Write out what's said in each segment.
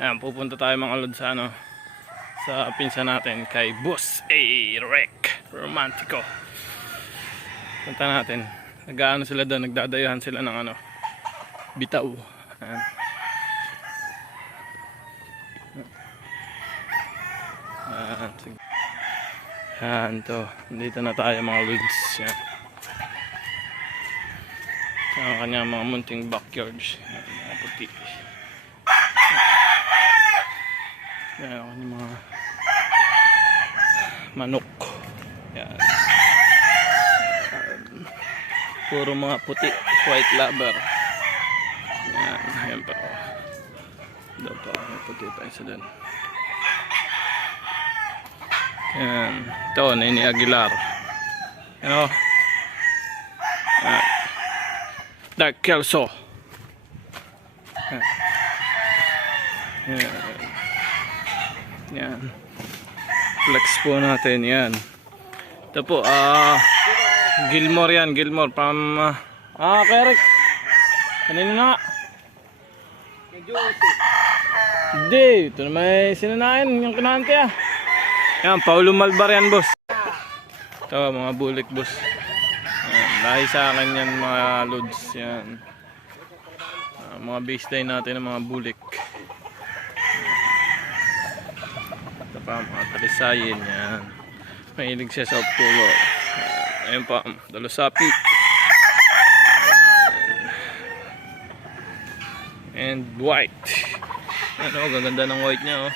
Ayan, pupunta tayo mga lod sa ano sa pinsa natin kay Boss A. Rec Romantico. Punta natin. Nag-ano sila doon, nagdadayahan sila ng ano bitaw. Ayan. Ayan, sige. Ayan to. Dito na tayo mga lods. Ayan. Sa kanya mga munting backyards. Ayan, mga puti. Ayan ako yung mga manok. Ayan. Ayan. Puro mga puti. White lover. Ayan. Ayan pa. Oh. Doon pa. May puti pa isa doon. Ayan. Ito, Nini Aguilar. Ano? Ayan. Dark Kelso. Ayan. Ayan. Yan. Flex po natin yan. Ito po, ah, Gilmore yan, Gilmore from, ah, ah, Kerek. Kanina na. Hindi, ito na may sinanain, yung kinante ah. Yan, Paulo Malbar yan, boss. Ito, mga bulik, boss. Dahil sa akin yan, mga loads, yan. Ah, mga baseline natin ng mga bulik. Ito pa, mga talisayin yan. Mahilig siya sa optulo. Uh, ayun pa, dalusapi. And white. Ano, gaganda ng white niya oh.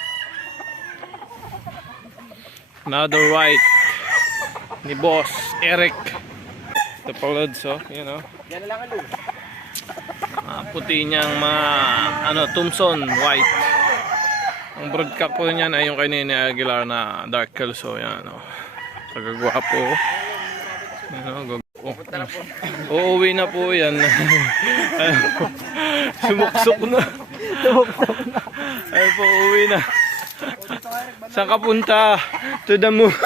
Another white. Ni Boss Eric. Ito pa lods oh, oh. Lang ano. Mga puti niyang mga ano, Thompson white. Ang broadcast po niyan ay yung kay Nene Aguilar na dark kelso yan oh. Kagagwapo. Ano, oh. Uuwi na po yan. Sumuksok na. Sumuksok na. Ay po, uuwi na. Saan ka punta? To the moon.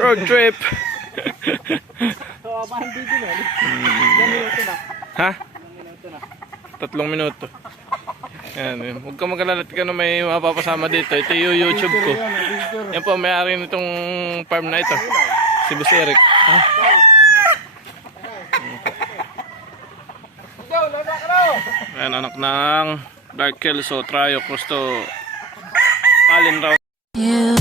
Road trip. So, minuto na. Ha? Tatlong minuto. Yan, yun. Huwag ka mag-alala ka na may mapapasama dito. Ito yung YouTube ko. Yan po, may-ari nitong farm na ito. Si Boss Eric. Ah. Ayan, anak ng Dark Kelso, Trio, Crusto, Allen Round.